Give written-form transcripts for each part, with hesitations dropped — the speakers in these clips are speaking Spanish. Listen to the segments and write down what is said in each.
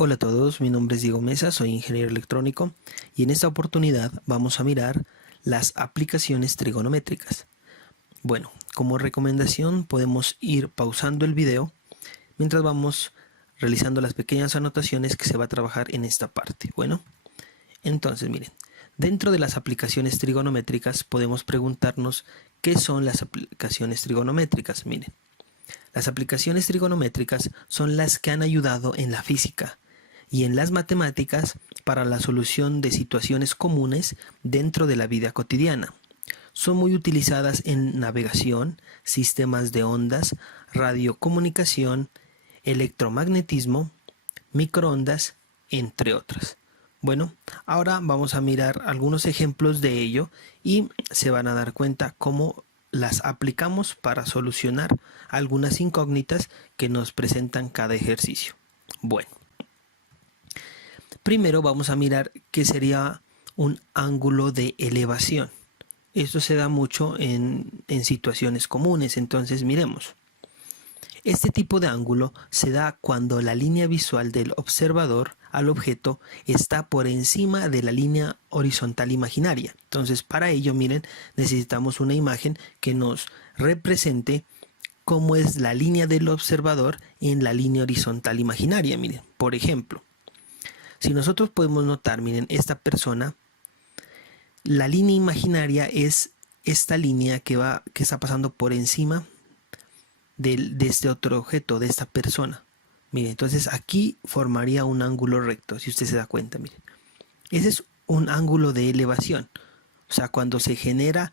Hola a todos, mi nombre es Diego Mesa, soy ingeniero electrónico y en esta oportunidad vamos a mirar las aplicaciones trigonométricas. Bueno, como recomendación podemos ir pausando el video mientras vamos realizando las pequeñas anotaciones que se va a trabajar en esta parte. Bueno, entonces miren, dentro de las aplicaciones trigonométricas podemos preguntarnos qué son las aplicaciones trigonométricas. Miren, las aplicaciones trigonométricas son las que han ayudado en la física y en las matemáticas para la solución de situaciones comunes dentro de la vida cotidiana. Son muy utilizadas en navegación, sistemas de ondas, radiocomunicación, electromagnetismo, microondas, entre otras. Bueno, ahora vamos a mirar algunos ejemplos de ello y se van a dar cuenta cómo las aplicamos para solucionar algunas incógnitas que nos presentan cada ejercicio. Bueno, primero vamos a mirar qué sería un ángulo de elevación. Esto se da mucho en situaciones comunes, entonces miremos. Este tipo de ángulo se da cuando la línea visual del observador al objeto está por encima de la línea horizontal imaginaria. Entonces, para ello, miren, necesitamos una imagen que nos represente cómo es la línea del observador en la línea horizontal imaginaria. Miren, por ejemplo, si nosotros podemos notar, miren, esta persona, la línea imaginaria es esta línea que está pasando por encima de este otro objeto, de esta persona. Miren, entonces aquí formaría un ángulo recto, si usted se da cuenta, miren. Ese es un ángulo de elevación. O sea, cuando se genera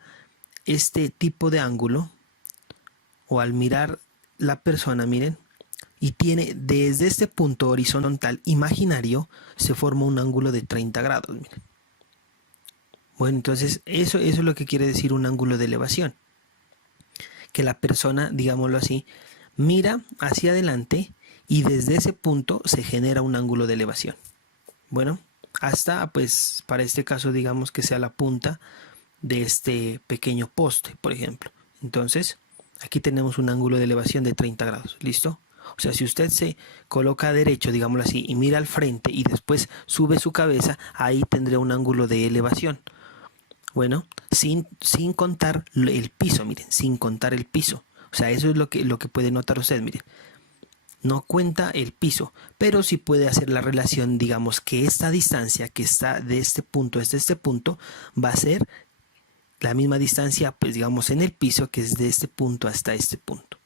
este tipo de ángulo, o al mirar la persona, miren, y tiene desde este punto horizontal imaginario, se forma un ángulo de 30 grados, miren. Bueno, entonces eso es lo que quiere decir un ángulo de elevación. Que la persona, digámoslo así, mira hacia adelante y desde ese punto se genera un ángulo de elevación. Bueno, hasta pues para este caso digamos que sea la punta de este pequeño poste, por ejemplo. Entonces, aquí tenemos un ángulo de elevación de 30 grados, ¿listo? O sea, si usted se coloca derecho, digámoslo así, y mira al frente y después sube su cabeza, ahí tendrá un ángulo de elevación. Bueno, sin contar el piso, miren, sin contar el piso. O sea, eso es lo que puede notar usted, miren. No cuenta el piso, pero sí puede hacer la relación, digamos, que esta distancia que está de este punto hasta este punto va a ser la misma distancia, pues digamos, en el piso, que es de este punto hasta este punto.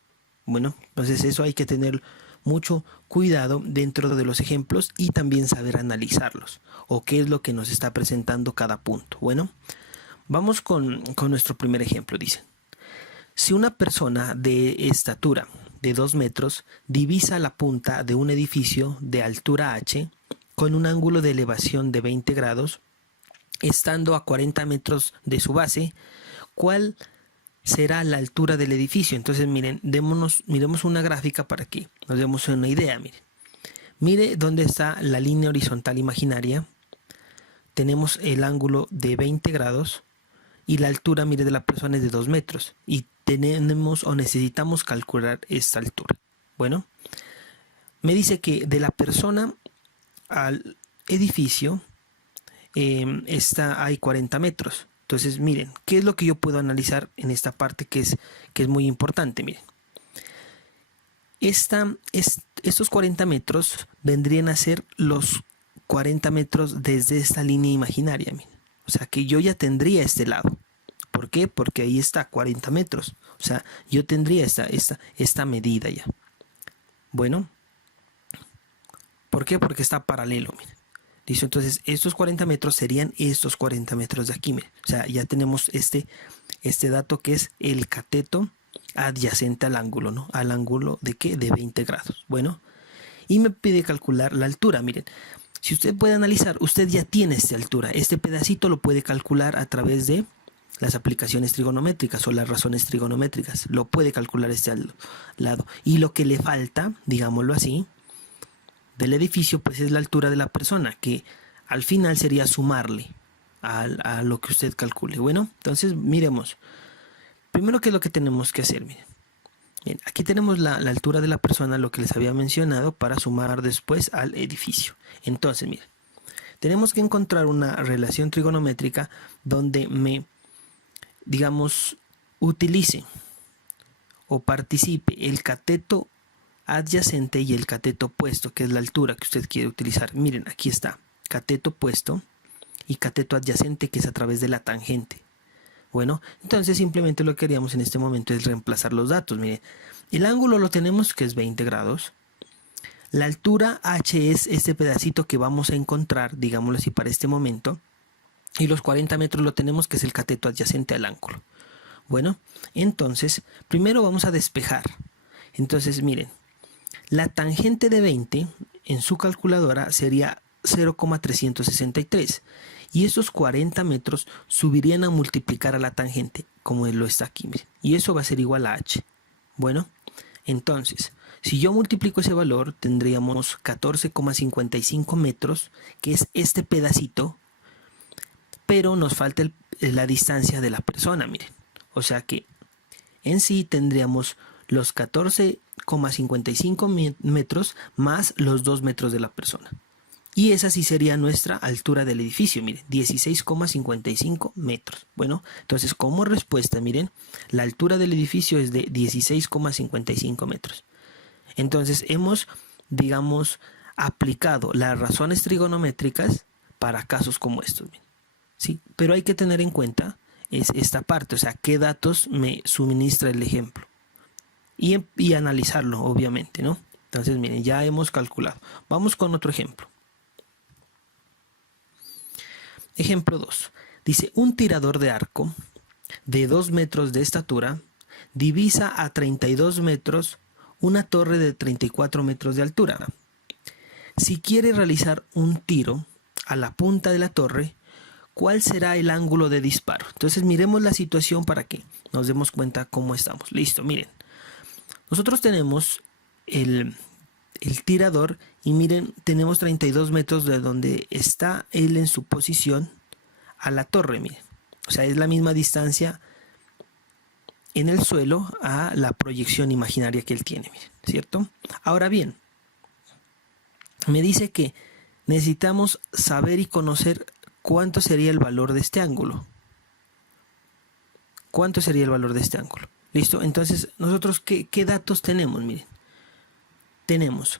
Bueno, entonces eso hay que tener mucho cuidado dentro de los ejemplos y también saber analizarlos, o qué es lo que nos está presentando cada punto. Bueno, vamos con nuestro primer ejemplo. Dice, si una persona de estatura de 2 metros divisa la punta de un edificio de altura h con un ángulo de elevación de 20 grados, estando a 40 metros de su base, ¿cuál será la altura del edificio? Entonces miren, miremos una gráfica para que nos demos una idea. Miren, mire dónde está la línea horizontal imaginaria. Tenemos el ángulo de 20 grados. Y la altura, mire, de la persona es de 2 metros. Y tenemos o necesitamos calcular esta altura. Bueno, me dice que de la persona al edificio hay 40 metros. Entonces, miren, ¿qué es lo que yo puedo analizar en esta parte que es muy importante? Miren, estos 40 metros vendrían a ser los 40 metros desde esta línea imaginaria, miren. O sea que yo ya tendría este lado. ¿Por qué? Porque ahí está 40 metros. O sea, yo tendría esta medida ya. Bueno, ¿por qué? Porque está paralelo, miren. ¿Listo? Entonces, estos 40 metros serían estos 40 metros de aquí, miren. O sea, ya tenemos este dato que es el cateto adyacente al ángulo, ¿no? Al ángulo de ¿qué? De 20 grados. Bueno, y me pide calcular la altura, miren. Si usted puede analizar, usted ya tiene esta altura. Este pedacito lo puede calcular a través de las aplicaciones trigonométricas o las razones trigonométricas. Lo puede calcular este al lado. Y lo que le falta, digámoslo así, del edificio, pues es la altura de la persona, que al final sería sumarle a lo que usted calcule. Bueno, entonces miremos. Primero, ¿qué es lo que tenemos que hacer? Miren, Bien, aquí tenemos la altura de la persona, lo que les había mencionado, para sumar después al edificio. Entonces, miren, tenemos que encontrar una relación trigonométrica donde digamos, utilice o participe el cateto adyacente y el cateto opuesto, que es la altura que usted quiere utilizar. Miren, aquí está, cateto opuesto y cateto adyacente, que es a través de la tangente. Bueno, entonces simplemente lo que haríamos en este momento es reemplazar los datos. Miren, el ángulo lo tenemos que es 20 grados. La altura h es este pedacito que vamos a encontrar, digámoslo así, para este momento. Y los 40 metros lo tenemos, que es el cateto adyacente al ángulo. Bueno, entonces, primero vamos a despejar. Entonces, miren, la tangente de 20 en su calculadora sería 0,363. Y esos 40 metros subirían a multiplicar a la tangente, como lo está aquí, miren. Y eso va a ser igual a h. Bueno, entonces, si yo multiplico ese valor, tendríamos 14,55 metros, que es este pedacito, pero nos falta la distancia de la persona, miren. O sea que en sí tendríamos los 14,55 metros más los 2 metros de la persona. Y esa sí sería nuestra altura del edificio, miren, 16,55 metros. Bueno, entonces como respuesta, miren, la altura del edificio es de 16,55 metros. Entonces hemos, digamos, aplicado las razones trigonométricas para casos como estos. Miren. ¿Sí? Pero hay que tener en cuenta esta parte, o sea, qué datos me suministra el ejemplo. Y analizarlo, obviamente, ¿no? Entonces, miren, ya hemos calculado. Vamos con otro ejemplo. Ejemplo 2. Dice, un tirador de arco de 2 metros de estatura divisa a 32 metros una torre de 34 metros de altura. Si quiere realizar un tiro a la punta de la torre, ¿cuál será el ángulo de disparo? Entonces miremos la situación para que nos demos cuenta cómo estamos. Listo, miren. Nosotros tenemos el tirador y miren, tenemos 32 metros de donde está él en su posición a la torre, miren. O sea, es la misma distancia en el suelo a la proyección imaginaria que él tiene, miren, ¿cierto? Ahora bien, me dice que necesitamos saber y conocer cuánto sería el valor de este ángulo. ¿Cuánto sería el valor de este ángulo? ¿Listo? Entonces, nosotros, ¿qué datos tenemos? Miren, tenemos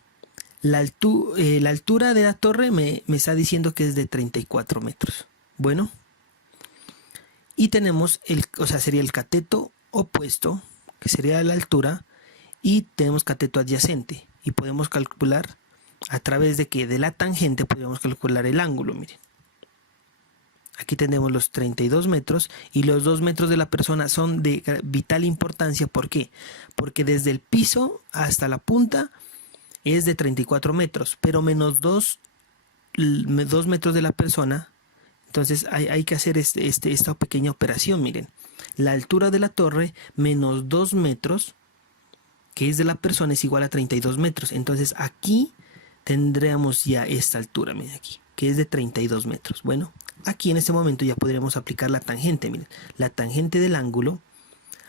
la altura de la torre me está diciendo que es de 34 metros. Bueno, y tenemos, o sea, sería el cateto opuesto, que sería la altura, y tenemos cateto adyacente. Y podemos calcular a través de que de la tangente podríamos calcular el ángulo, miren. Aquí tenemos los 32 metros y los 2 metros de la persona son de vital importancia. ¿Por qué? Porque desde el piso hasta la punta es de 34 metros, pero menos 2 metros de la persona. Entonces hay que hacer esta pequeña operación, miren. La altura de la torre menos 2 metros, que es de la persona, es igual a 32 metros. Entonces aquí tendríamos ya esta altura, miren aquí, que es de 32 metros. Bueno, aquí en este momento ya podríamos aplicar la tangente, miren. La tangente del ángulo,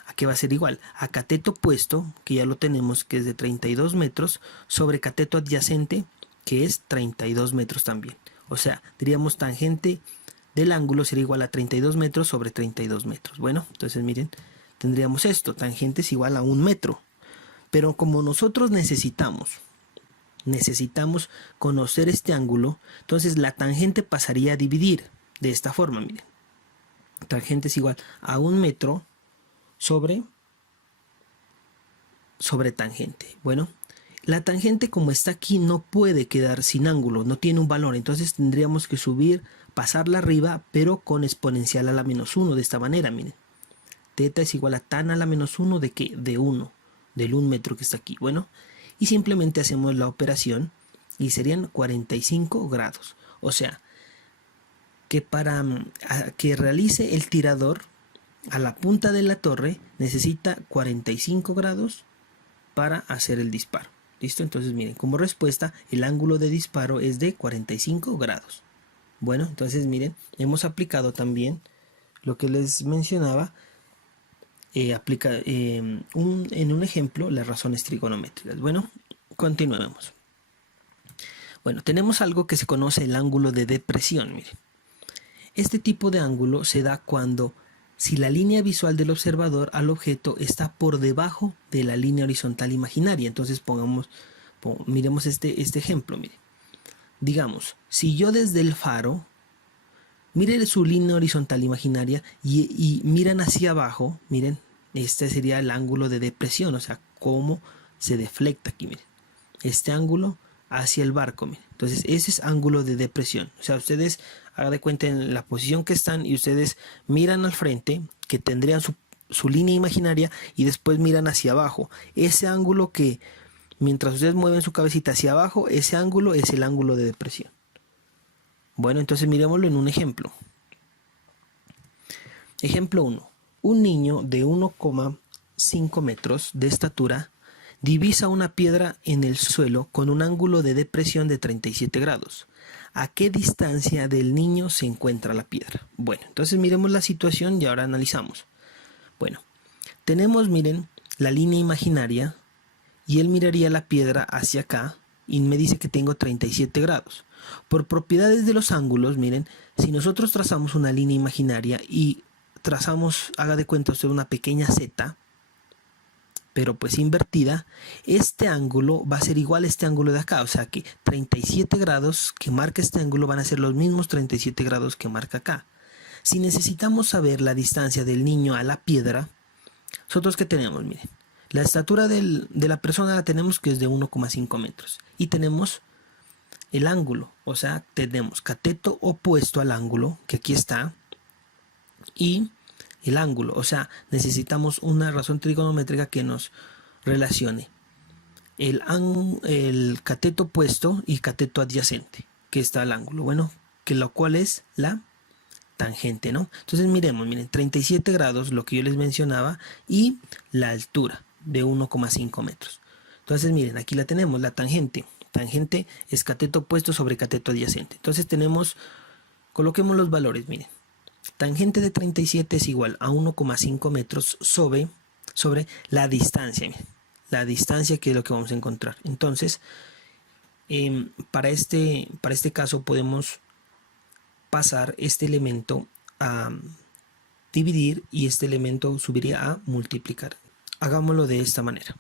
¿a qué va a ser igual? A cateto opuesto, que ya lo tenemos, que es de 32 metros, sobre cateto adyacente, que es 32 metros también. O sea, diríamos tangente del ángulo sería igual a 32 metros sobre 32 metros. Bueno, entonces miren, tendríamos esto, tangente es igual a 1 metro. Pero como nosotros necesitamos conocer este ángulo, entonces la tangente pasaría a dividir de esta forma, miren. Tangente es igual a 1 metro sobre tangente. Bueno, la tangente como está aquí no puede quedar sin ángulo, no tiene un valor, entonces tendríamos que subir, pasarla arriba, pero con exponencial a la menos 1, de esta manera, miren. Teta es igual a tan a la menos 1 de ¿qué? De 1, del 1 metro que está aquí. Bueno, y simplemente hacemos la operación y serían 45 grados. O sea, que para que realice el tirador a la punta de la torre necesita 45 grados para hacer el disparo. ¿Listo? Entonces miren, como respuesta el ángulo de disparo es de 45 grados. Bueno, entonces miren, hemos aplicado también lo que les mencionaba, aplica en un ejemplo las razones trigonométricas. Bueno, continuemos. Bueno, tenemos algo que se conoce el ángulo de depresión. Miren. Este tipo de ángulo se da cuando si la línea visual del observador al objeto está por debajo de la línea horizontal imaginaria. Entonces miremos este ejemplo. Miren. Digamos, si yo desde el faro, miren su línea horizontal imaginaria y miran hacia abajo, miren, este sería el ángulo de depresión, o sea, cómo se deflecta aquí, miren. Este ángulo hacia el barco, miren. Entonces, ese es ángulo de depresión. O sea, ustedes hagan de cuenta en la posición que están y ustedes miran al frente, que tendrían su línea imaginaria, y después miran hacia abajo. Ese ángulo que, mientras ustedes mueven su cabecita hacia abajo, ese ángulo es el ángulo de depresión. Bueno, entonces miremoslo en un ejemplo. Ejemplo 1. Un niño de 1,5 metros de estatura divisa una piedra en el suelo con un ángulo de depresión de 37 grados. ¿A qué distancia del niño se encuentra la piedra? Bueno, entonces miremos la situación y ahora analizamos. Bueno, tenemos, miren, la línea imaginaria y él miraría la piedra hacia acá y me dice que tengo 37 grados. Por propiedades de los ángulos, miren, si nosotros trazamos una línea imaginaria y trazamos, haga de cuenta usted una pequeña Z, pero pues invertida, este ángulo va a ser igual a este ángulo de acá, o sea que 37 grados que marca este ángulo van a ser los mismos 37 grados que marca acá. Si necesitamos saber la distancia del niño a la piedra, nosotros ¿qué tenemos? Miren, la estatura de la persona la tenemos que es de 1,5 metros y tenemos el ángulo, o sea, tenemos cateto opuesto al ángulo, que aquí está, y el ángulo, o sea, necesitamos una razón trigonométrica que nos relacione el cateto opuesto y cateto adyacente, que está al ángulo, bueno, que lo cual es la tangente, ¿no? Entonces miremos, miren, 37 grados, lo que yo les mencionaba, y la altura de 1,5 metros. Entonces miren, aquí la tenemos, la tangente. Tangente es cateto opuesto sobre cateto adyacente. Entonces tenemos, coloquemos los valores, miren. Tangente de 37 es igual a 1,5 metros sobre la distancia. Miren, la distancia que es lo que vamos a encontrar. Entonces, para este caso podemos pasar este elemento a dividir y este elemento subiría a multiplicar. Hagámoslo de esta manera.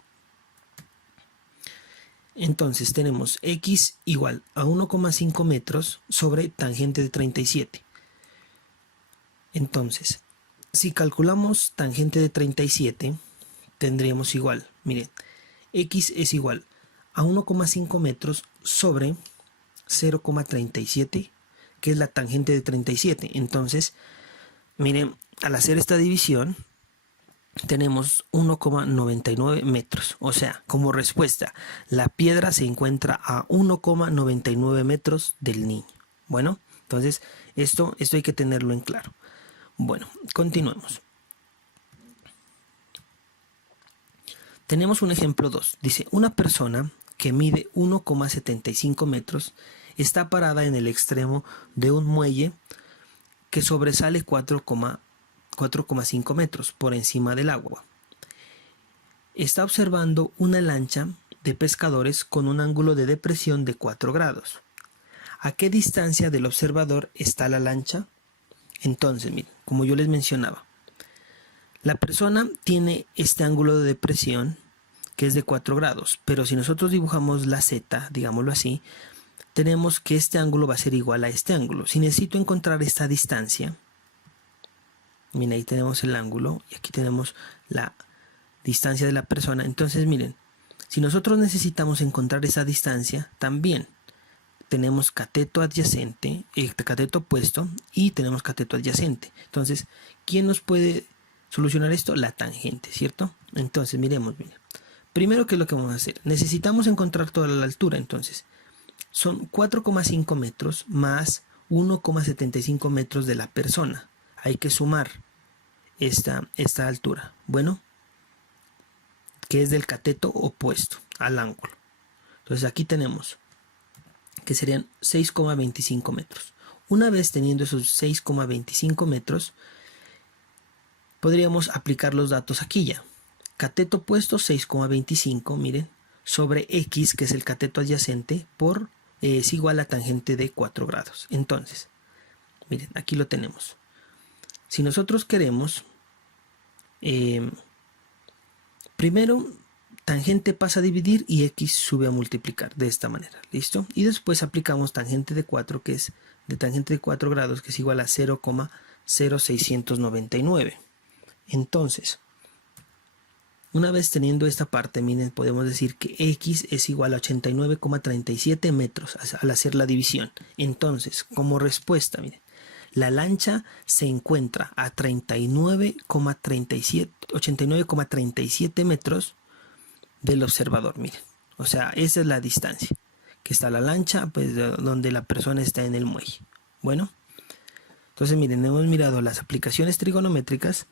Entonces tenemos x igual a 1,5 metros sobre tangente de 37. Entonces, si calculamos tangente de 37, tendríamos igual, miren, x es igual a 1,5 metros sobre 0,37, que es la tangente de 37. Entonces, miren, al hacer esta división, tenemos 1,99 metros. O sea, como respuesta, la piedra se encuentra a 1,99 metros del niño. Bueno, entonces esto hay que tenerlo en claro. Bueno, continuemos. Tenemos un ejemplo 2. Dice, una persona que mide 1,75 metros está parada en el extremo de un muelle que sobresale 4,5 metros por encima del agua. Está observando una lancha de pescadores con un ángulo de depresión de 4 grados. ¿A qué distancia del observador está la lancha? Entonces, miren, como yo les mencionaba, la persona tiene este ángulo de depresión que es de 4 grados, pero si nosotros dibujamos la Z, digámoslo así, tenemos que este ángulo va a ser igual a este ángulo. Si necesito encontrar esta distancia, miren, ahí tenemos el ángulo y aquí tenemos la distancia de la persona. Entonces, miren, si nosotros necesitamos encontrar esa distancia, también tenemos cateto adyacente, cateto opuesto y tenemos cateto adyacente. Entonces, ¿quién nos puede solucionar esto? La tangente, ¿cierto? Entonces, miremos, miren. Primero, ¿qué es lo que vamos a hacer? Necesitamos encontrar toda la altura. Entonces, son 4,5 metros más 1,75 metros de la persona. Hay que sumar esta altura. Bueno, que es del cateto opuesto al ángulo. Entonces, aquí tenemos que serían 6,25 metros. Una vez teniendo esos 6,25 metros, podríamos aplicar los datos aquí ya. Cateto opuesto 6,25, miren, sobre X, que es el cateto adyacente, es igual a tangente de 4 grados. Entonces, miren, aquí lo tenemos. Si nosotros queremos, primero, tangente pasa a dividir y X sube a multiplicar de esta manera, ¿listo? Y después aplicamos tangente de 4, que es de tangente de 4 grados, que es igual a 0,0699. Entonces, una vez teniendo esta parte, miren, podemos decir que X es igual a 89,37 metros al hacer la división. Entonces, como respuesta, miren, la lancha se encuentra a 89,37 metros del observador, miren. O sea, esa es la distancia que está la lancha, pues donde la persona está en el muelle. Bueno, entonces miren, hemos mirado las aplicaciones trigonométricas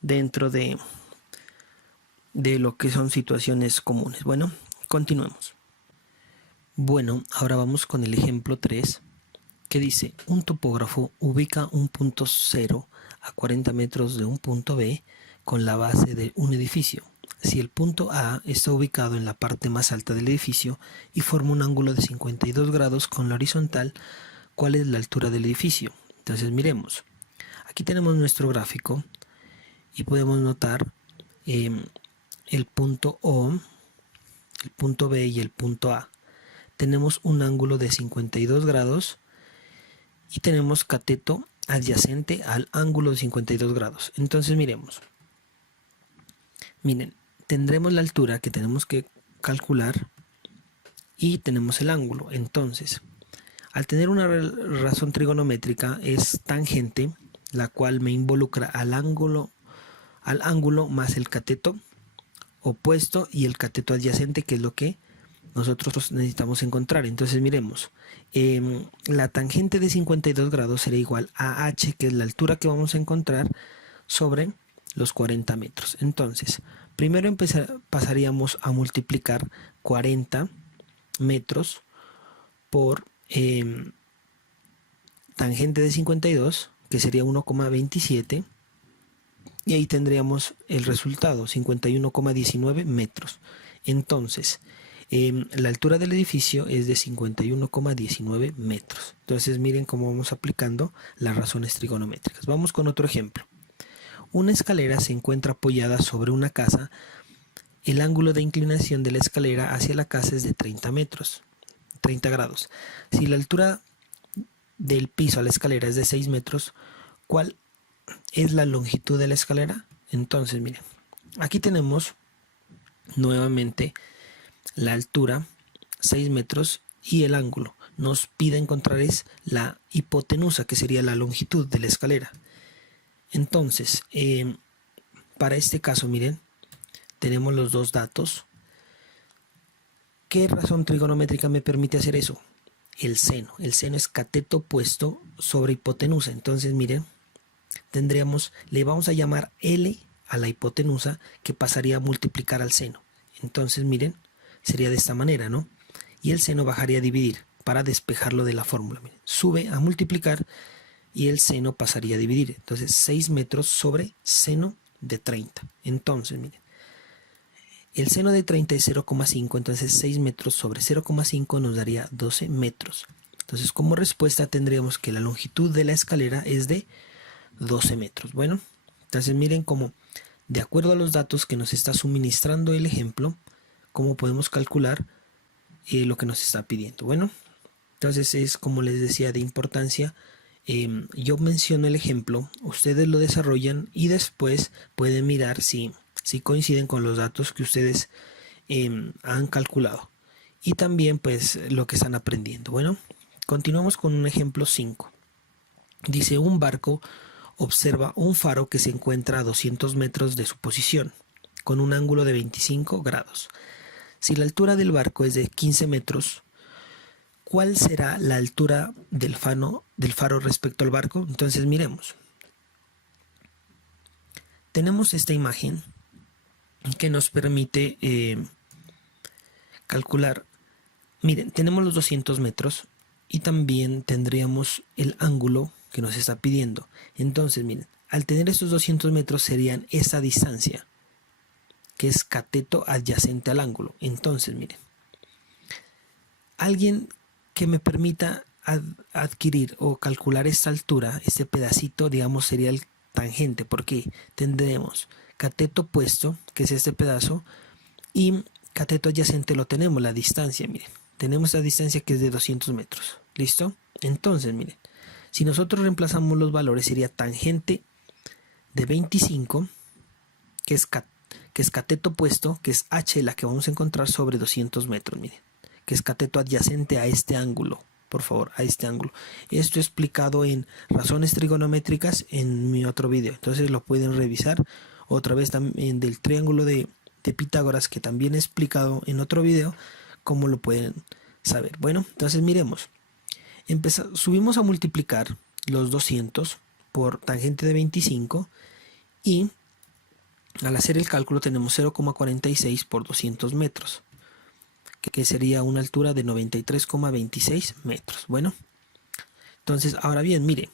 dentro de lo que son situaciones comunes. Bueno, continuemos. Bueno, ahora vamos con el ejemplo 3, que dice: un topógrafo ubica un punto 0 a 40 metros de un punto B con la base de un edificio. Si el punto A está ubicado en la parte más alta del edificio y forma un ángulo de 52 grados con la horizontal, ¿cuál es la altura del edificio? Entonces miremos. Aquí tenemos nuestro gráfico y podemos notar el punto O, el punto B y el punto A. Tenemos un ángulo de 52 grados y tenemos cateto adyacente al ángulo de 52 grados. Entonces miremos. Miren, tendremos la altura que tenemos que calcular y tenemos el ángulo. Entonces, al tener una razón trigonométrica es tangente, la cual me involucra al ángulo más el cateto opuesto y el cateto adyacente, que es lo que nosotros necesitamos encontrar. Entonces miremos, la tangente de 52 grados será igual a h, que es la altura que vamos a encontrar sobre los 40 metros. Entonces, primero pasaríamos a multiplicar 40 metros por tangente de 52, que sería 1,27, y ahí tendríamos el resultado, 51,19 metros. Entonces, la altura del edificio es de 51,19 metros. Entonces miren cómo vamos aplicando las razones trigonométricas. Vamos con otro ejemplo. Una escalera se encuentra apoyada sobre una casa. El ángulo de inclinación de la escalera hacia la casa es de 30 grados. Si la altura del piso a la escalera es de 6 metros, ¿cuál es la longitud de la escalera? Entonces miren, aquí tenemos nuevamente la altura 6 metros y el ángulo. Nos pide encontrar es la hipotenusa, que sería la longitud de la escalera. Entonces, para este caso, miren, tenemos los dos datos. ¿Qué razón trigonométrica me permite hacer eso? El seno. El seno es cateto opuesto sobre hipotenusa. Entonces, miren, le vamos a llamar L a la hipotenusa, que pasaría a multiplicar al seno. Entonces, miren, sería de esta manera, ¿no? Y el seno bajaría a dividir para despejarlo de la fórmula. Miren, sube a multiplicar y el seno pasaría a dividir. Entonces 6 metros sobre seno de 30. Entonces miren, el seno de 30 es 0,5, entonces 6 metros sobre 0,5 nos daría 12 metros. Entonces como respuesta tendríamos que la longitud de la escalera es de 12 metros. Bueno, entonces miren cómo, de acuerdo a los datos que nos está suministrando el ejemplo, cómo podemos calcular lo que nos está pidiendo. Bueno, entonces es, como les decía, de importancia. Yo menciono el ejemplo, ustedes lo desarrollan y después pueden mirar si coinciden con los datos que ustedes han calculado y también pues lo que están aprendiendo. Bueno, continuamos con un ejemplo 5. Dice: un barco observa un faro que se encuentra a 200 metros de su posición con un ángulo de 25 grados. Si la altura del barco es de 15 metros, ¿cuál será la altura del faro respecto al barco? Entonces miremos. Tenemos esta imagen que nos permite calcular. Miren, tenemos los 200 metros y también tendríamos el ángulo que nos está pidiendo. Entonces miren, al tener estos 200 metros serían esa distancia, que es cateto adyacente al ángulo. Entonces, miren, alguien que me permita adquirir o calcular esta altura, este pedacito, digamos, sería el tangente, porque tendremos cateto opuesto, que es este pedazo, y cateto adyacente lo tenemos, la distancia, miren. Tenemos la distancia que es de 200 metros. ¿Listo? Entonces, miren, si nosotros reemplazamos los valores, sería tangente de 25, que es cateto opuesto, que es h la que vamos a encontrar sobre 200 metros, miren, que es cateto adyacente a este ángulo. Por favor, a este ángulo. Esto explicado en razones trigonométricas en mi otro video. Entonces lo pueden revisar. Otra vez también del triángulo de Pitágoras, que también he explicado en otro video, cómo lo pueden saber. Bueno, entonces miremos. Subimos a multiplicar los 200 por tangente de 25 y al hacer el cálculo tenemos 0,46 por 200 metros. Que sería una altura de 93,26 metros. Bueno, entonces ahora bien, mire,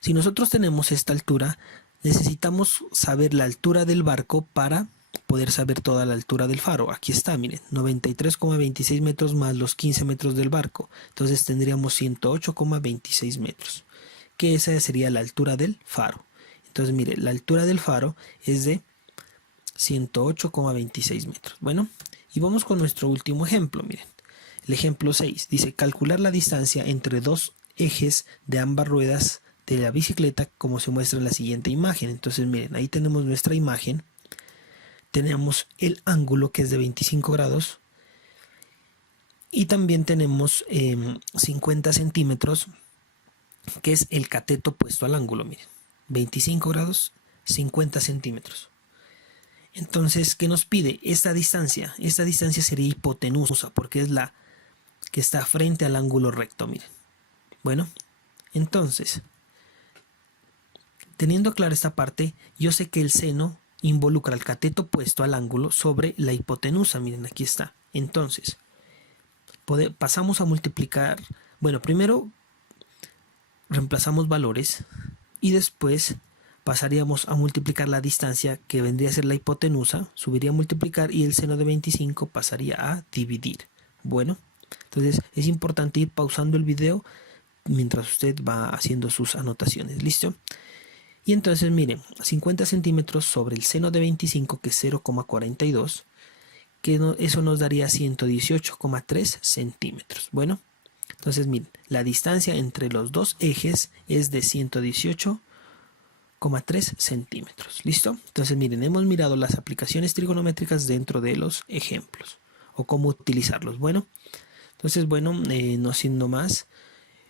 si nosotros tenemos esta altura, necesitamos saber la altura del barco para poder saber toda la altura del faro. Aquí está, miren, 93,26 metros más los 15 metros del barco. Entonces tendríamos 108,26 metros, que esa sería la altura del faro. Entonces, mire, la altura del faro es de 108,26 metros. Bueno, y vamos con nuestro último ejemplo, miren. El ejemplo 6 dice calcular la distancia entre dos ejes de ambas ruedas de la bicicleta como se muestra en la siguiente imagen. Entonces, miren, ahí tenemos nuestra imagen. Tenemos el ángulo que es de 25 grados. Y también tenemos 50 centímetros, que es el cateto opuesto al ángulo, miren. 25 grados, 50 centímetros. Entonces, ¿qué nos pide? Esta distancia sería hipotenusa porque es la que está frente al ángulo recto, miren. Bueno, entonces, teniendo clara esta parte, yo sé que el seno involucra el cateto opuesto al ángulo sobre la hipotenusa, miren, aquí está. Entonces, pasamos a multiplicar, bueno, primero reemplazamos valores y después pasaríamos a multiplicar la distancia que vendría a ser la hipotenusa, subiría a multiplicar y el seno de 25 pasaría a dividir. Bueno, entonces es importante ir pausando el video mientras usted va haciendo sus anotaciones. ¿Listo? Y entonces miren, 50 centímetros sobre el seno de 25, que es 0,42, eso nos daría 118,3 centímetros. Bueno, entonces miren, la distancia entre los dos ejes es de 118,3 centímetros. ¿Listo? Entonces miren, hemos mirado las aplicaciones trigonométricas dentro de los ejemplos o cómo utilizarlos. Bueno, entonces bueno, no siendo más,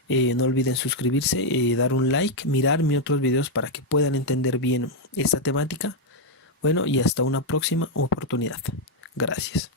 no olviden suscribirse, dar un like, mirar mis otros videos para que puedan entender bien esta temática. Bueno, y hasta una próxima oportunidad. Gracias.